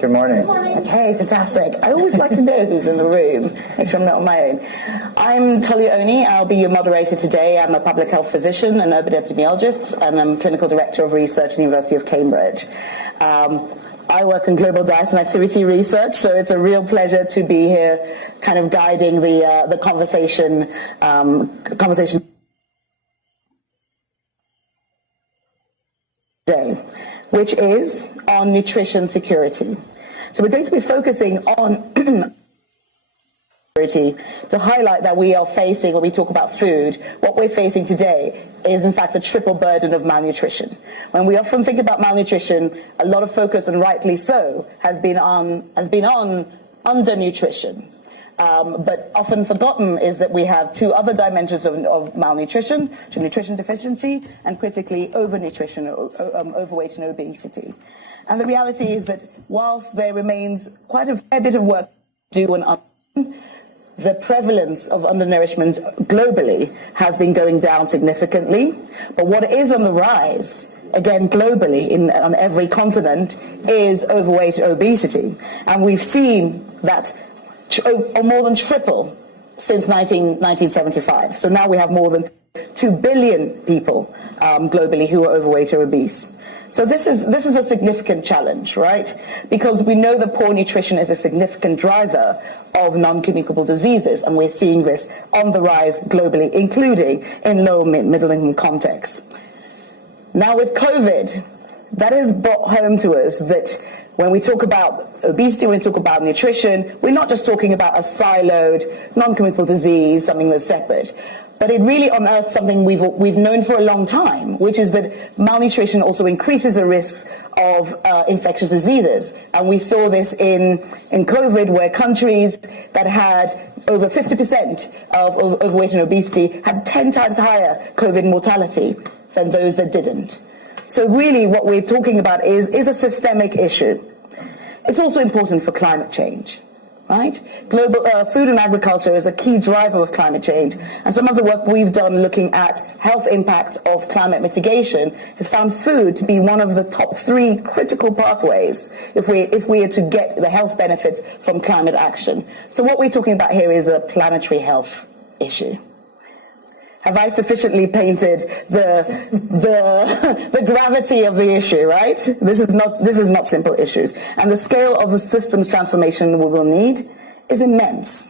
Good morning. Okay, fantastic. I always like to know who's in the room. Make sure I'm not on my own. I'm Talia Oni. I'll be your moderator today. I'm a public health physician and urban epidemiologist, and I'm clinical director of research at the University of Cambridge. I work in global diet and activity research, so it's a real pleasure to be here, kind of guiding the conversation. Today, which is on nutrition security. So we're going to be focusing on security to highlight that we are facing, when we talk about food, what we're facing today is in fact a triple burden of malnutrition. When we often think about malnutrition, a lot of focus, and rightly so, has been on undernutrition. But often forgotten is that we have two other dimensions of malnutrition, nutrition deficiency, and critically overnutrition, overweight and obesity. And the reality is that whilst there remains quite a fair bit of work to do on the prevalence of undernourishment globally has been going down significantly. But what is on the rise, again globally on every continent, is overweight obesity. And we've seen that more than triple since 1975. So now we have more than 2 billion people globally who are overweight or obese. So this is a significant challenge, right? Because we know that poor nutrition is a significant driver of non-communicable diseases, and we're seeing this on the rise globally, including in low and middle income contexts. Now with COVID, that has brought home to us that when we talk about obesity, when we talk about nutrition, we're not just talking about a siloed, non-communicable disease, something that's separate. But it really unearthed something we've known for a long time, which is that malnutrition also increases the risks of infectious diseases. And we saw this in COVID, where countries that had over 50% of overweight and obesity had 10 times higher COVID mortality than those that didn't. So really what we're talking about is a systemic issue. It's also important for climate change, right? Global food and agriculture is a key driver of climate change. And some of the work we've done looking at health impact of climate mitigation has found food to be one of the top 3 critical pathways if we are to get the health benefits from climate action. So what we're talking about here is a planetary health issue. Have I sufficiently painted the gravity of the issue, right? This is not simple issues. And the scale of the systems transformation we will need is immense.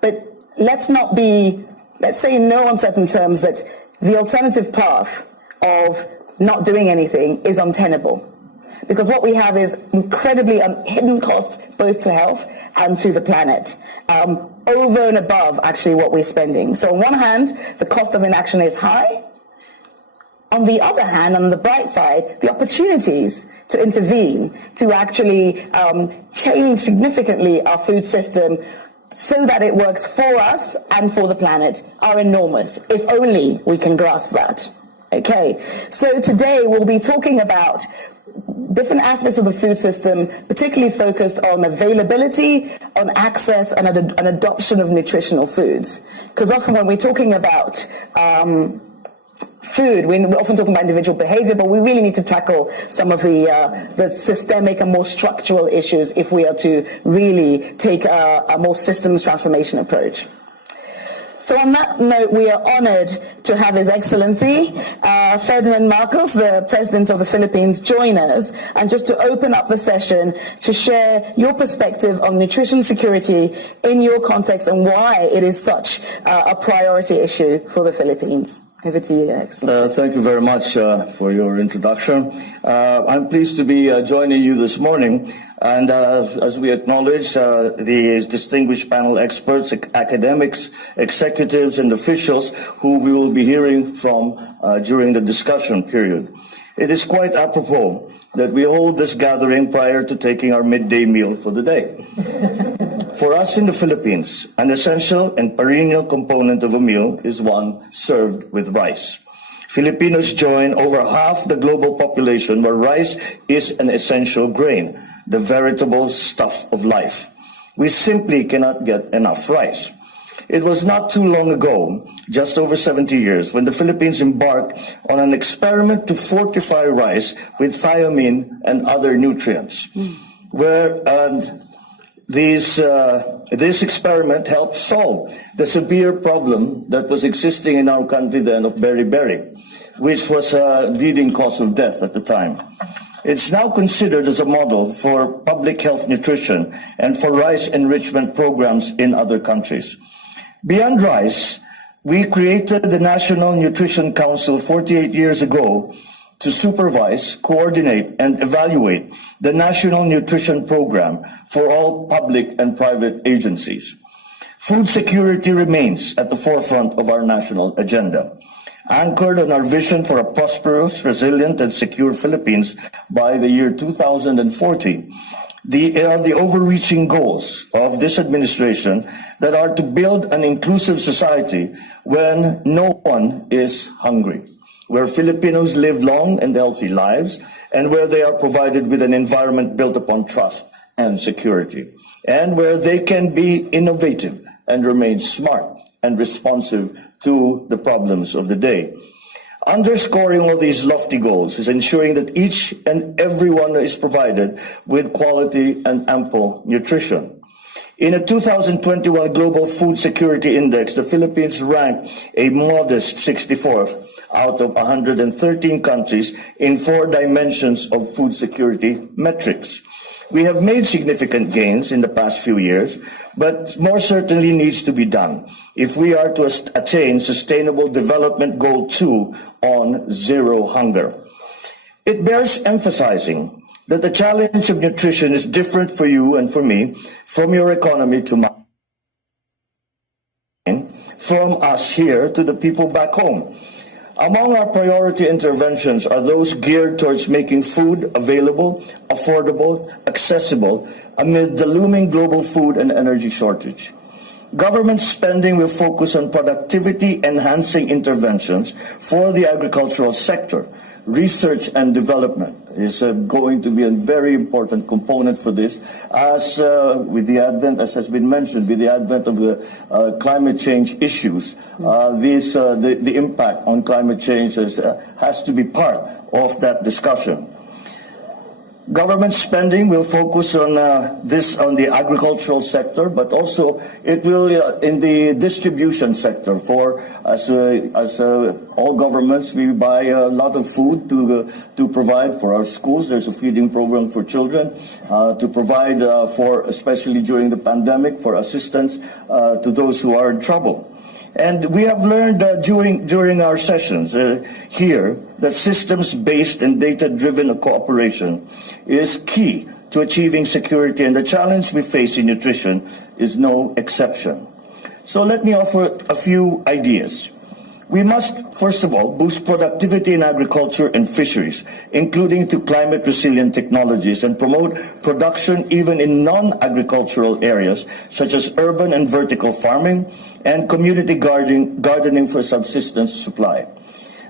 But let's say in no uncertain terms that the alternative path of not doing anything is untenable. Because what we have is incredibly hidden costs both to health and to the planet, over and above actually what we're spending. So on one hand, the cost of inaction is high. On the other hand, on the bright side, the opportunities to intervene, to actually change significantly our food system so that it works for us and for the planet are enormous, if only we can grasp that. Okay, so today we'll be talking about different aspects of the food system, particularly focused on availability, on access, and an adoption of nutritional foods. Because often when we're talking about food, we're often talking about individual behavior, but we really need to tackle some of the systemic and more structural issues if we are to really take a more systems transformation approach. So on that note, we are honored to have His Excellency Ferdinand Marcos, the President of the Philippines, join us, and just to open up the session to share your perspective on nutrition security in your context and why it is such a priority issue for the Philippines. Over to you, Your Excellency. Thank you very much for your introduction. I'm pleased to be joining you this morning. And as we acknowledge the distinguished panel experts, academics, executives, and officials who we will be hearing from during the discussion period. It is quite apropos that we hold this gathering prior to taking our midday meal for the day. For us in the Philippines, an essential and perennial component of a meal is one served with rice. Filipinos join over half the global population where rice is an essential grain, the veritable stuff of life. We simply cannot get enough rice. It was not too long ago, just over 70 years, when the Philippines embarked on an experiment to fortify rice with thiamine and other nutrients, where this experiment helped solve the severe problem that was existing in our country then of beriberi, which was a leading cause of death at the time. It's now considered as a model for public health nutrition and for rice enrichment programs in other countries. Beyond rice, we created the National Nutrition Council 48 years ago to supervise, coordinate, and evaluate the National Nutrition Program for all public and private agencies. Food security remains at the forefront of our national agenda, anchored on our vision for a prosperous, resilient, and secure Philippines by the year 2040. The overreaching goals of this administration that are to build an inclusive society when no one is hungry, where Filipinos live long and healthy lives, and where they are provided with an environment built upon trust and security, and where they can be innovative and remain smart and responsive to the problems of the day. Underscoring all these lofty goals is ensuring that each and everyone is provided with quality and ample nutrition. In a 2021 Global Food Security Index, the Philippines ranked a modest 64th out of 113 countries in 4 dimensions of food security metrics. We have made significant gains in the past few years, but more certainly needs to be done if we are to attain Sustainable Development Goal 2 on zero hunger. It bears emphasizing that the challenge of nutrition is different for you and for me, from your economy to mine, from us here to the people back home. Among our priority interventions are those geared towards making food available, affordable, accessible amid the looming global food and energy shortage. Government spending will focus on productivity-enhancing interventions for the agricultural sector. Research and development is going to be a very important component for this, as with the advent, as has been mentioned, with the advent of the climate change issues. The impact on climate change has to be part of that discussion. Government spending will focus on on the agricultural sector, but also it will in the distribution sector. For as all governments, we buy a lot of food to provide for our schools. There's a feeding program for children to provide for, especially during the pandemic, for assistance to those who are in trouble. And we have learned during our sessions here that systems-based and data-driven cooperation is key to achieving security, and the challenge we face in nutrition is no exception. So let me offer a few ideas. We must, first of all, boost productivity in agriculture and fisheries, including to climate-resilient technologies, and promote production even in non-agricultural areas, such as urban and vertical farming, and community gardening for subsistence supply.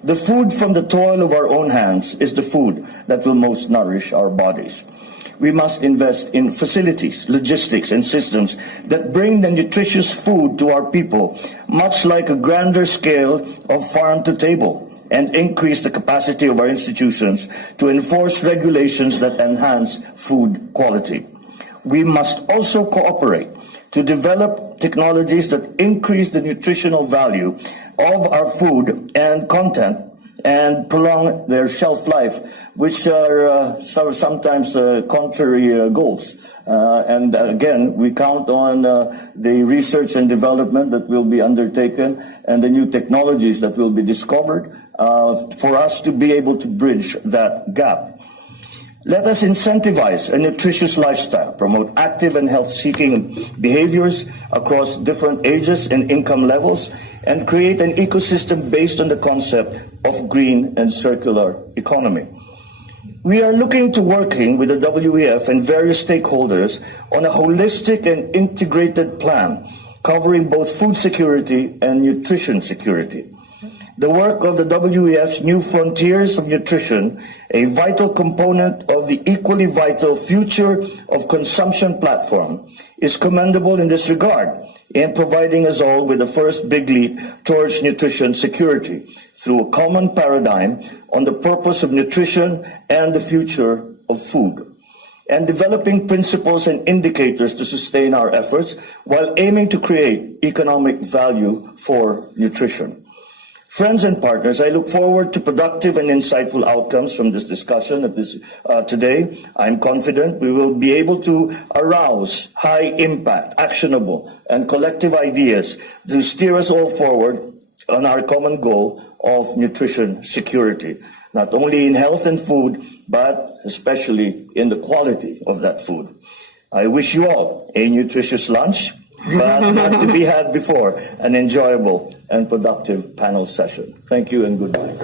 The food from the toil of our own hands is the food that will most nourish our bodies. We must invest in facilities, logistics, and systems that bring the nutritious food to our people, much like a grander scale of farm to table, and increase the capacity of our institutions to enforce regulations that enhance food quality. We must also cooperate to develop technologies that increase the nutritional value of our food and content and prolong their shelf life, which are sometimes contrary goals. And again, we count on the research and development that will be undertaken and the new technologies that will be discovered for us to be able to bridge that gap. Let us incentivize a nutritious lifestyle, promote active and health-seeking behaviors across different ages and income levels, and create an ecosystem based on the concept of green and circular economy. We are looking to working with the WEF and various stakeholders on a holistic and integrated plan covering both food security and nutrition security. The work of the WEF's New Frontiers of Nutrition, a vital component of the equally vital Future of Consumption platform, is commendable in this regard in providing us all with the first big leap towards nutrition security through a common paradigm on the purpose of nutrition and the future of food, and developing principles and indicators to sustain our efforts while aiming to create economic value for nutrition. Friends and partners, I look forward to productive and insightful outcomes from this discussion today. I'm confident we will be able to arouse high impact, actionable, and collective ideas to steer us all forward on our common goal of nutrition security, not only in health and food, but especially in the quality of that food. I wish you all a nutritious lunch, but not to be had before an enjoyable and productive panel session. Thank you and good night.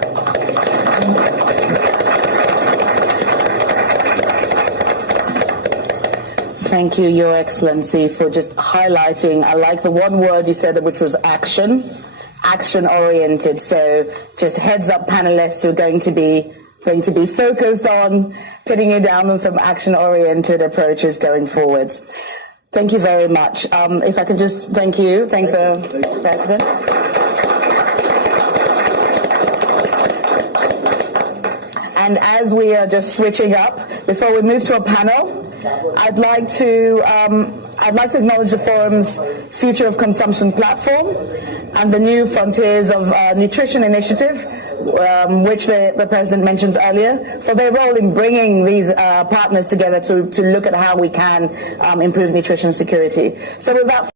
Thank you, Your Excellency, for just highlighting. I like the one word you said, which was action. Action-oriented. So just heads up, panelists who are going to be focused on putting it down on some action-oriented approaches going forwards. Thank you very much. If I can just thank the President. And as we are just switching up, before we move to a panel, I'd like to acknowledge the forum's Future of Consumption platform and the New Frontiers of Nutrition initiative, which the President mentioned earlier, for their role in bringing these partners together to look at how we can improve nutrition security. So without